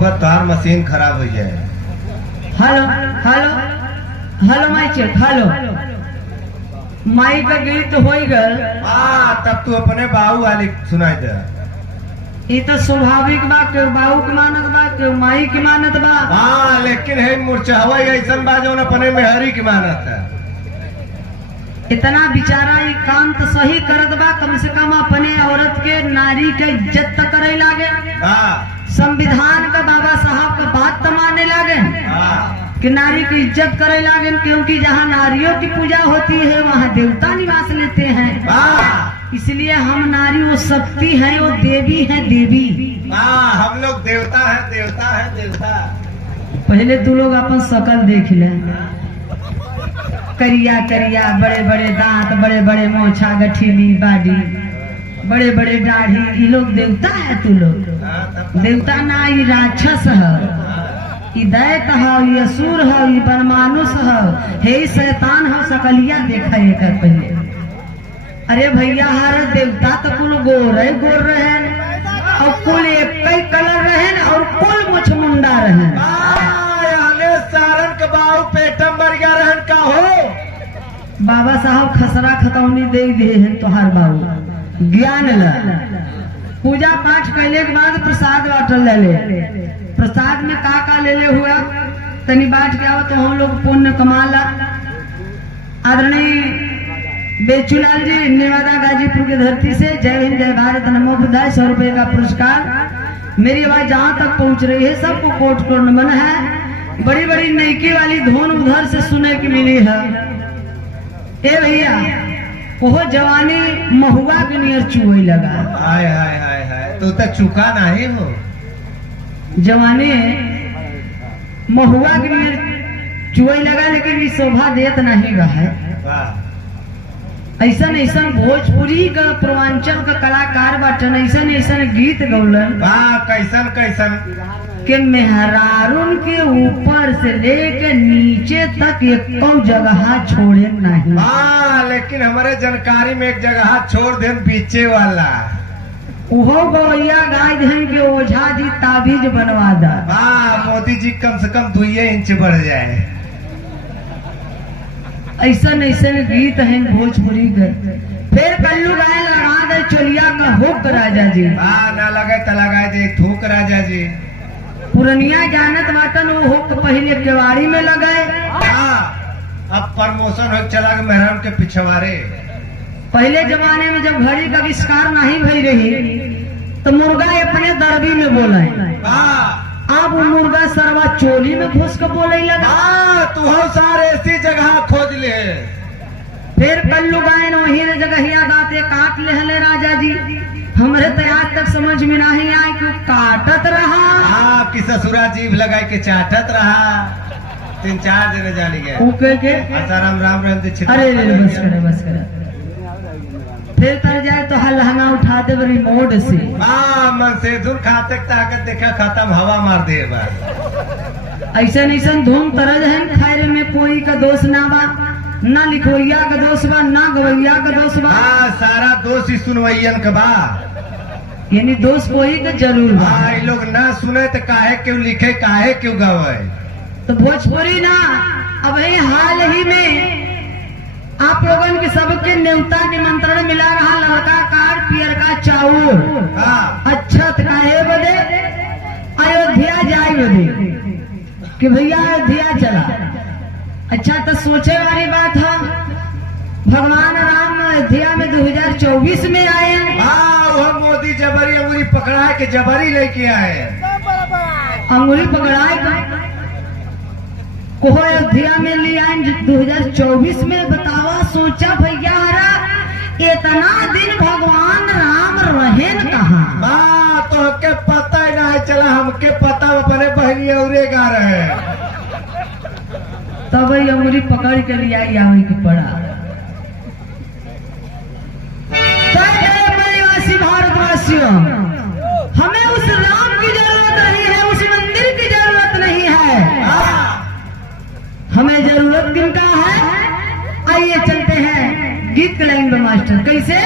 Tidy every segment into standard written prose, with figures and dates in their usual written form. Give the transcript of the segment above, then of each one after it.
सुबह तार मशीन खराब हो जाए। Hello hello hello mic check hello mic का गीत हो गल। तब तू अपने बाबू वाली सुनाई दे। ये तो स्वाभाविक बा के बाबू की मानत बा के माई की मानत बा। लेकिन है मुरझावा ऐसा बा जो अपने मेहरी की मानत है। इतना बेचारा ये काम तो सही करत बा, कम से कम अपने औरत के नारी के इज्जत तो करे लागे। संविधान का बाबा साहब का बात तो माने लागे कि नारी की इज्जत करे लागे, क्योंकि जहाँ नारियों की पूजा होती है वहाँ देवता निवास लेते हैं। इसलिए हम नारी वो शक्ति है, वो देवी है, देवी। हम लोग देवता है, देवता है, देवता। पहले तू लोग अपन शकल देख ले, करिया करिया, बड़े बड़े दांत, बड़े बड़े मोछा, गठीली बाडी, बड़े बड़े दाढ़ी, ये लोग देवता है। तू लोग देवता ना, ये राक्षस है, ये दैत है, ये असुर है, ये बनमानुष है, शैतान है। सकलिया देखा एक पहले। अरे भैया हर देवता तो कुल गोर रहे और कुल एक ही कलर रहे और कुल मुछ मुंडा रहे। सारन के बाबू पेटम बरिया रहन का हो। बाबा साहब खसरा खतौनी दे हैं तोहार बाबू ज्ञान ला। पूजा पाठ कैले के बाद प्रसाद बांटल ले। प्रसाद में का ले हुआ तनी बांट के आओ तो हम लोग पुण्य कमाला। आदरणीय बेचूलाल जी नेवादा गाजीपुर की धरती से जय हिंद जय भारत नमो बुद्धाय 100 रुपए का पुरस्कार। मेरी आवाज जहाँ तक पहुँच रही है सबको कोट कोट नमन है। बड़ी बड़ी नईकी वाली धुन उधर से सुने की मिली है। ए भैया वो जवानी महुआ के नियर चुए लगा। हाय हाय हाय हाय, तू तो चुका नहीं हो। जवानी महुआ के नियर चुए लगा, लेकिन ये शोभा देत नहीं है। ऐसा ऐसा भोजपुरी का पूर्वांचल का कलाकार बाटन, ऐसा ऐसा गीत गौलन। कैसन कैसन के मेहरारून के ऊपर से लेके नीचे तक एक जगह छोड़े नहीं। लेकिन हमारे जानकारी में एक जगह छोड़ दे पीछे वाला वो गौया गाय धन के ओझा जी ताबीज बनवा दा। मोदी जी कम से कम 2 इंच बढ़ जाए। ऐसा ऐसा गीत है भोजपुरी के। फिर कल्लू गाय लगा दे चोलिया का हुक राजा जी। ना लगे तो लगा दे थूक राजा जी। पुरनिया जानत बाटन वो हुक पहले केवाड़ी में लगाए। अब प्रमोशन हो चला के मेहरान के पिछवाड़े। पहले जमाने में जब घड़ी का आविष्कार नहीं भई रही तो मुर्गा अपने दरबी में बोले। अब मुर्गा सरवा चोली में घुस के बोले लगा। तू हम सारे ऐसी जगह खोज ले। फिर कल्लू गायन वही जगह दाते काट ले हले राजा जी। हमरे तो आज तक समझ में नहीं आए कि काटत रहा कि ससुरा जीभ लगा के चाटत रहा। 3-4 जने जानी गए के राम राम राम। अरे बस करे बस करे। फिर तर जाए तो हलहंगा उठा दे रिमोट से। मन से धुन खाते ताकत देखा खत्म हवा मार दे। ऐसा ऐसा धुन तरज है खैर में कोई का दोष ना बा, ना लिखवैया का दोष बा, ना गवैया का दोष बा। सारा दोष ही सुनवैयन का बा। यानी दोष कोई का जरूर बा। ये लोग ना सुने तो काहे क्यों लिखे, काहे क्यों गवाए। तो भोजपुरी ना अब हाल ही में आप लोगों के सबके न्योता निमंत्रण मिला रहा। लड़का कार पियर का चाउर अच्छा काहे बदे अयोध्या जाए बदे कि भैया अयोध्या चला। अच्छा तो सोचे वाली बात है, भगवान राम अयोध्या में 2024 में आए। वो मोदी जबरी अंगुरी पकड़ा के जबरी लेके आए। अंगुरी पकड़ाए को अयोध्या में ले आए 2024 में। बतावा सोचा भैया हरा इतना दिन भगवान राम रहे कहाँ। तो हमके पता ही नहीं चला। हमके पता अपने बहनी औरे गा रहे। तब अंगुरी पकड़ के लिया आवे के पड़ा। भारतवासियों हमें उस राम की जरूरत नहीं है, उस मंदिर की जरूरत नहीं है। हमें जरूरत किनका है? आइए चलते हैं गीत के लाइन में मास्टर। कैसे?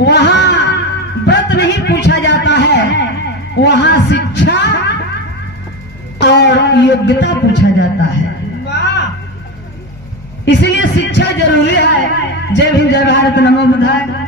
वहाँ व्रत नहीं पूछा जाता है, वहाँ शिक्षा और योग्यता पूछा जाता है। इसलिए शिक्षा जरूरी है। जय भीम, जय भारत, नमो बुद्धाय।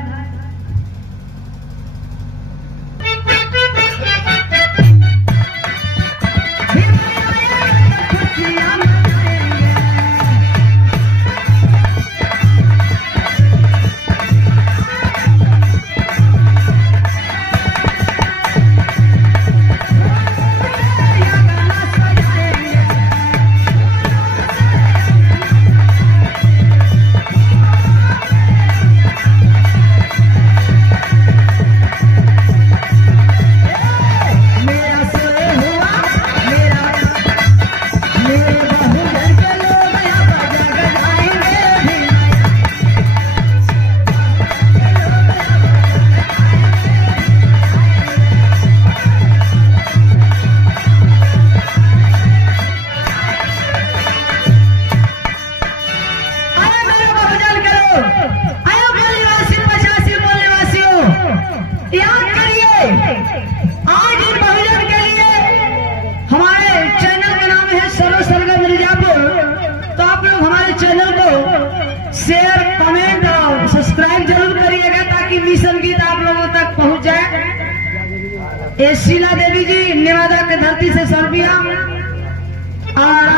शेयर, कमेंट और सब्सक्राइब जरूर करिएगा ताकि मिशन गीत आप लोगों तक पहुंच जाए। शीला देवी जी नेवादा के धरती से सर्बिया और